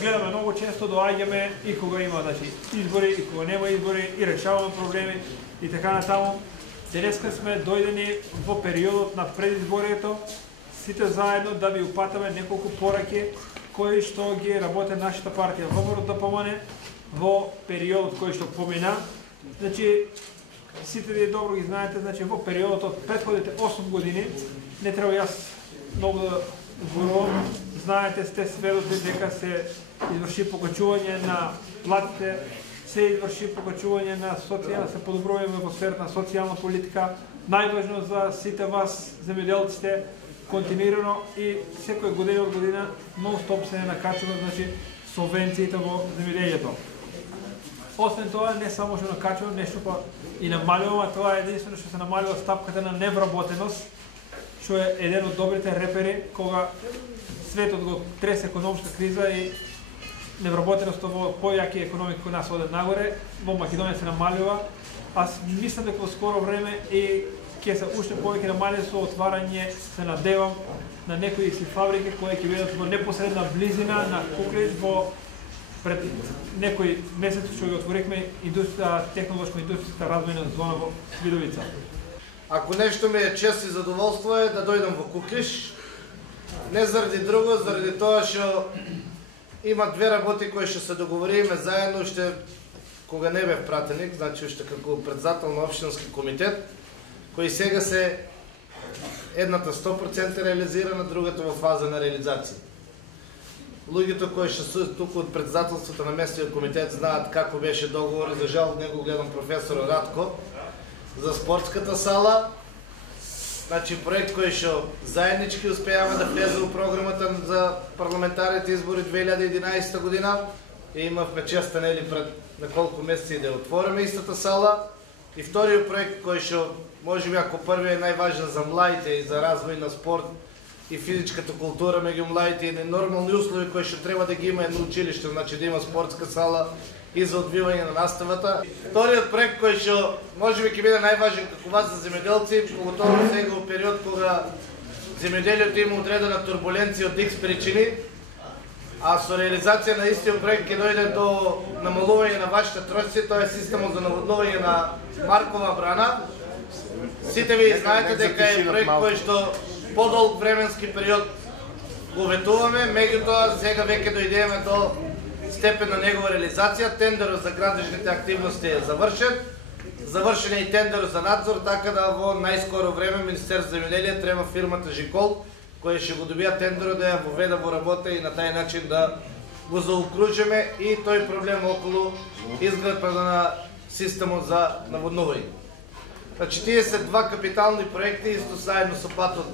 Гледаме много често, доаѓаме и кога има избори, и кога нема избори, и решаваме проблеми и така натаму. Денеска сме дојдени во периодот на предизборието, сите заедно да ви упатаме неколку пораки кои што ги работи нашата партија ВМРО ДПМН во периодот кој што помина. Значи, сите ви добро ги знаете, значи во периодот од претходните 8 години, не треба јас многу да зборувам, знаете, сте сведоци дека се изврши покачување на платите, се изврши покачување на се подобрување во сферата на социјална политика, најважно за сите вас, земјоделците, континуирано и секоја година од година нон-стоп се накачува, значи, субвенциите во земјоделието. Освен тоа, не само што накачува, нешто па и намалува, тоа е единствено што се намалува стапката на невработеност, што е еден од добрите репери кога светот го тресе економска криза и невработеноста во појаки економики кои нас одат нагоре, во Македонија се намалува. Аз мислам дека во скоро време и ќе се уште повеќе намали со отварање, се надевам, на некои си фабрики кои ќе бидат во непосредна близина на Куклич, во пред некои месеци што ги отворихме технолошко-индустријска развојна зона во Видовица. Ако нешто ми е чест и задоволство е да дојдам во Куклиш, не заради друго, заради тоа што има две работи кои што се договориме заедно уште кога не бев пратеник, значи уште како председател на општински комитет, кои сега се едната 100% реализирана, другата во фаза на реализација. Луѓето кои што се туку од председателството на местниот комитет знаат како беше договор, за жал не го гледам професор Радко, за спортската сала. Значи проект кој што заеднички успеаваме да влезе во програмата за парламентарните избори 2011 година и имавме честа пред неколку месеци да отвориме истата сала. И вториот проект кој што можеби ако првиот е најважен за младите и за развој на спорт и физичката култура меѓу младите и нормални услови кои што треба да ги има едно училиште, значи да има спортска сала и за одвивање на наставата. Вториот проект кој што можеби ќе биде најважен како вас за земјоделци, поготово сега во период кога земјоделието има одредена турбуленција од X причини, а со реализација на истиот проект ќе дојде до намалување на вашите трошоци, тоа е системот за наводнување на Маркова брана. Сите ви знаете дека е проект кој што подолг временски период го ветуваме, меѓутоа сега веќе дојдеме до степен на негова реализација. Тендерот за градежните активности е завршен. Завршен е и тендерот за надзор, така да во најскоро време Министерството за земјоделие треба фирмата Жикол, која ќе го добија тендерот да ја воведе во работа и на тај начин да го заокружиме и тој проблем околу изградбата на системот за наводнување. Значи тие се два капитални проекти исто заедно со патот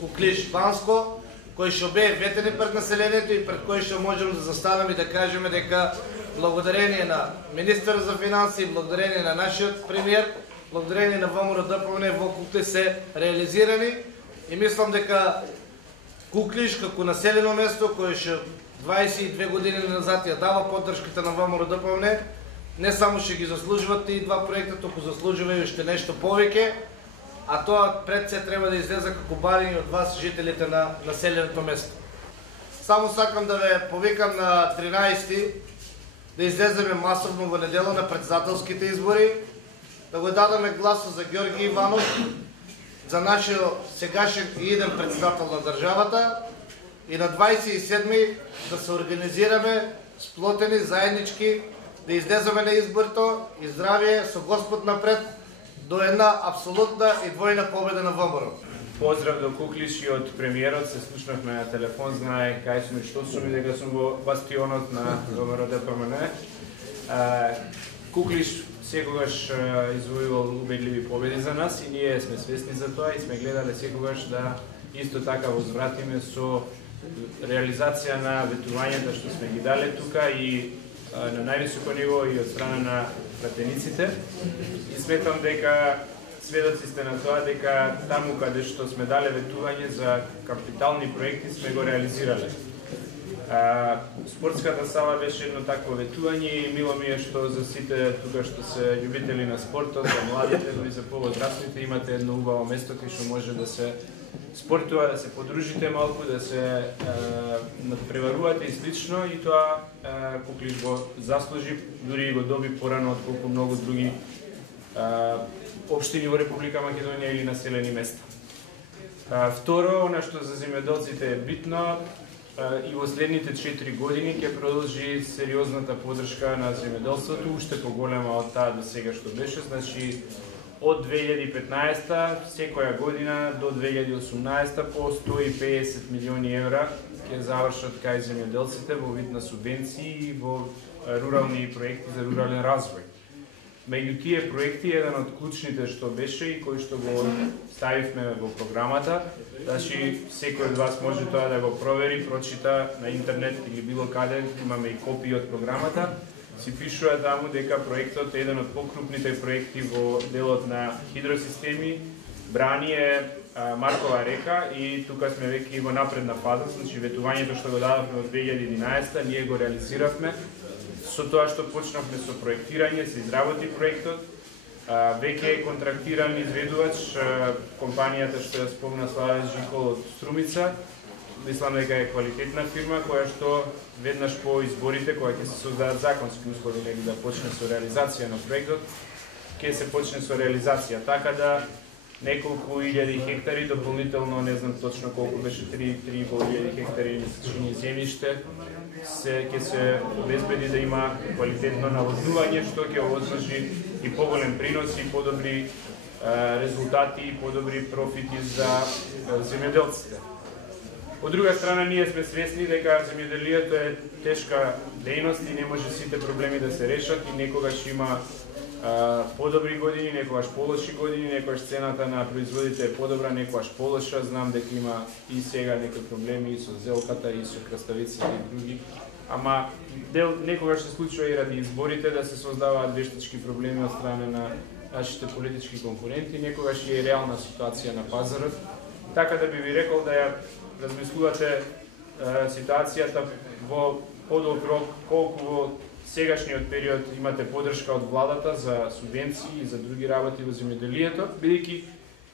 Куклиш-Банско, кои што беа ветени пред населението и пред кои што можеме да застанеме и да кажеме дека благодарение на министер за финансии, благодарение на нашиот премиер, благодарение на ВМРО ДПМН во Куклиш се реализирани и мислам дека Куклиш како населено место кое што 22 години назад ја дава поддршката на ВМРО ДПМН, не само што ги заслужуваат тие два проекта, туку заслужува и уште нешто повеќе, а тоа пред се треба да излезе како барање од вас, жителите на населеното место. Само сакам да ве повикам на 13 да излеземе масовно во недела на председателските избори, да го дадеме гласот за Георги Иванов, за нашиот сегашен и иден председател на државата и на 27 да се организираме сплотени заеднички, да излеземе на изборите и здравие со Господ напред до една абсолютна и двојна победа на ВМРО. Поздрав до Куклиш и од премиерот, се слушнавме на телефон, знае кај сум и што сум и дека сум во бастионот на ВМРО ДПМН. Куклиш секогаш извојувал убедливи победи за нас и ние сме свесни за тоа и сме гледале секогаш да исто така возвратиме со реализација на ветувањата што сме ги дале тука и на највисоко ниво и од страна на пратениците. И сметам дека сведоци сте на тоа дека таму каде што сме дале ветување за капитални проекти сме го реализирале. Спортската сала беше едно такво ветување и мило ми е што за сите тука што се љубители на спортот, за младите, но и за повозрастните имате едно убаво место кај што може да се спортува, да се подружите малку, да се надпреварувате и слично, и тоа Куклиш го заслужи, дури го доби порано отколку многу други општини во Република Македонија или населени места. Второ, она што за земјоделците е битно, и во следните 4 години ќе продолжи сериозната поддршка на земјоделството, уште поголема од таа до сега што беше, значи од 2015 секоја година до 2018 по 150 милиони евра ќе завршат кај земјоделците во вид на субвенции и во рурални проекти за рурален развој. Меѓу тие проекти, еден од клучните што беше и кој што го ставивме во програмата, значи секој од вас може тоа да го провери, прочита на интернет или било каде, имаме и копии од програмата, си пишува таму дека проектот е еден од покрупните проекти во делот на хидросистеми, брани е Маркова река и тука сме веќе во напредна фаза, значи ветувањето што го дадовме во 2011, ние го реализиравме. Со тоа што почнавме со проектирање, се изработи проектот, веќе е контрактиран изведувач, компанијата што ја спомна Славе Жикол од Струмица, мислам дека е квалитетна фирма која што веднаш по изборите, која ќе се создадат законски услови да почне со реализација на проектот, ќе се почне со реализација, така да неколку илјади хектари дополнително, не знам точно колку беше, 3.500 хектари земјиште, ќе се обезбеди да има квалитетно наводнување, што ќе овозможи и поголем принос и подобри резултати и подобри профити за земјоделците. Од друга страна, ние сме свесни дека земјоделието е тешка дејност и не може сите проблеми да се решат и некогаш има подобри години, некогаш полоши години, некогаш цената на производите е подобра, некогаш полоша. Знам дека има и сега некои проблеми и со зелката, и со краставиците и други. Ама некогаш се случува и ради изборите да се создаваат вештачки проблеми од страна на нашите политички конкуренти, некогаш е и реална ситуација на пазарот. Така да би ви рекол да ја размислувате ситуацијата во подолг рок, колку во сегашниот период имате поддршка од владата за субвенции и за други работи во земјоделието, бидејќи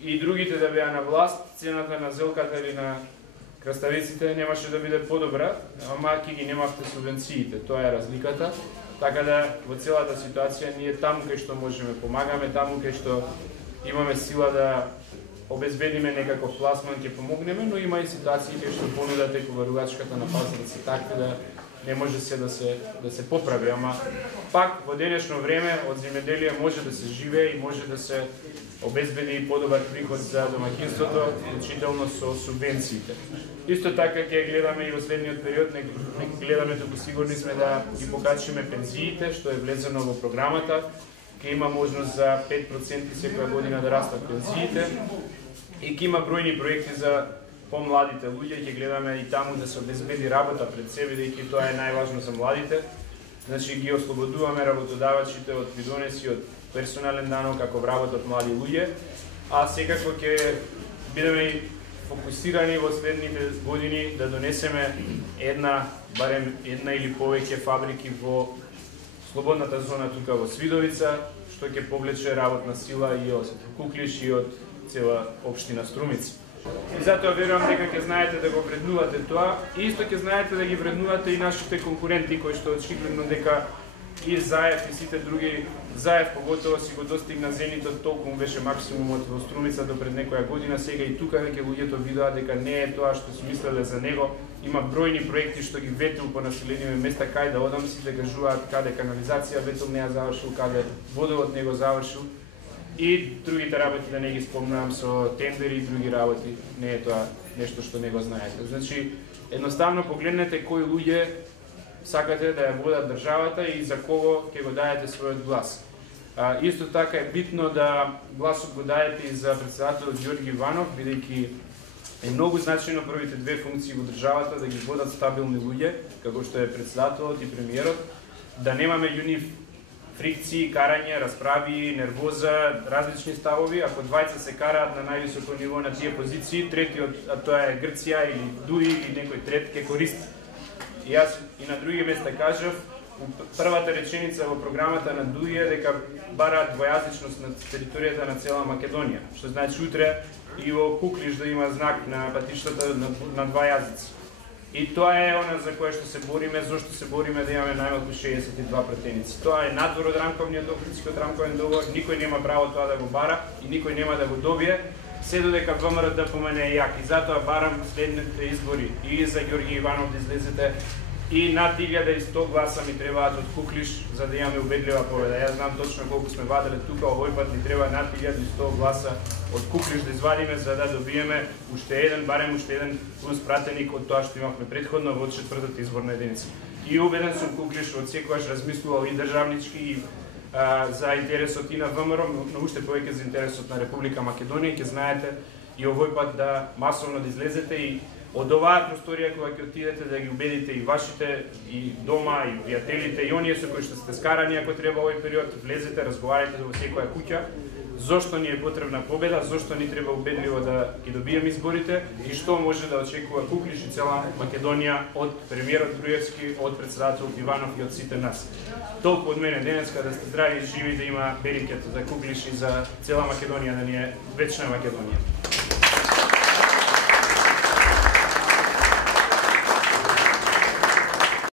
и другите да беа на власт, цената на зелката или на краставиците немаше да биде подобра, ама ќе ги немавте субвенциите, тоа е разликата. Така да во целата ситуација ние таму кај што можеме помагаме, таму кај што имаме сила да обезбедиме некаков пласман ќе помогнеме, но има и ситуации кај што понудата и коварувачката на пазарот се такви да не може се да се поправи, ама пак во денешно време од земјоделие може да се живее и може да се обезбеди и подобар приход за домаќинството, вклучително со субвенциите. Исто така ќе гледаме и во следниот период, не гледаме туку сигурни сме да ги покачиме пензиите, што е влезено во програмата, ќе има можност за 5% секоја година да растат пензиите и ќе има бројни проекти за помладите луѓе, ќе гледаме и таму да се обезбеди работа пред себе, бидејќи тоа е најважно за младите. Значи ги ослободуваме работодавачите од придонеси, од персонален данок ако вработат млади луѓе, а секако ќе бидеме и фокусирани во следните години да донесеме барем една или повеќе фабрики во слободната зона тука во Свидовица, што ќе повлече работна сила и од Куклиш и од цела општина Струмица. И затоа верувам дека ќе знаете да го вреднувате тоа и исто ќе знаете да ги вреднувате и нашите конкуренти кои што очигледно дека и Заев и сите други, Заев поготово си го достигна зенитот, толку му беше максимумот во Струмица до пред некоја година, сега и тука веќе луѓето видоа дека не е тоа што си мислеле за него. Има бројни проекти што ги ветил по населени места, кај да одам си да кажуваат каде канализација ветил не ја завршил, каде водовод не го завршил. И другите работи да не ги спомнувам со тендери и други работи, не е тоа нешто што не го знаете. Значи, едноставно погледнете кои луѓе сакате да ја водат државата и за кого ќе го дајете својот глас. Исто така е битно да гласот го дајете и за председателот Ѓорги Иванов, бидејќи е многу значајно првите две функции во државата да ги водат стабилни луѓе, како што е председателот и премиерот, да немаме јунив фрикции, карање, расправи, нервоза, различни ставови. Ако двајца се караат на највисоко ниво на тие позиции, третиот, а тоа е Грција или Дуи или некој трет, ќе користи. Јас и на други места кажав, првата реченица во програмата на ДУИ е дека бараат двојазичност на територијата на цела Македонија, што значи утре и во Куклиш да има знак на патиштата на два јазици. И тоа е она за кое што се бориме, зошто се бориме да имаме најмалку 62 пратеници. Тоа е надвор од рамковниот договорот, рамковен договор, никој нема право тоа да го бара и никој нема да го добие, се додека ВМРО да помене јак. И затоа барам следните избори и за Ѓорги Иванов да излезете и над 1100 гласа ми требаат од Куклиш за да имаме убедлива победа. Јас знам точно колку сме ваделе тука, овој пат ни треба над 1100 гласа од Куклиш да извадиме за да добиеме барем уште еден плюс пратеник од тоа што имавме претходно во четвртата изборна единица. И убеден сум Куклиш од секогаш размислувал и државнички и за интересот и на ВМРО, но уште повеќе за интересот на Република Македонија. Ќе знаете и овој пат да масовно да излезете и од оваа просторија кога ќе отидете да ги убедите и вашите и дома и пријателите и оние со кои што сте скарани ако треба овој период, влезете, разговарајте во секоја куќа, зошто ни е потребна победа, зошто ни треба убедливо да ги добиеме изборите и што може да очекува Куклиш и цела Македонија од премиерот Груевски, од претседателот Иванов и од сите нас. Толку од мене денеска, да сте здрави и живи, да има берекет за Куклиш и за цела Македонија, да ни е вечна Македонија.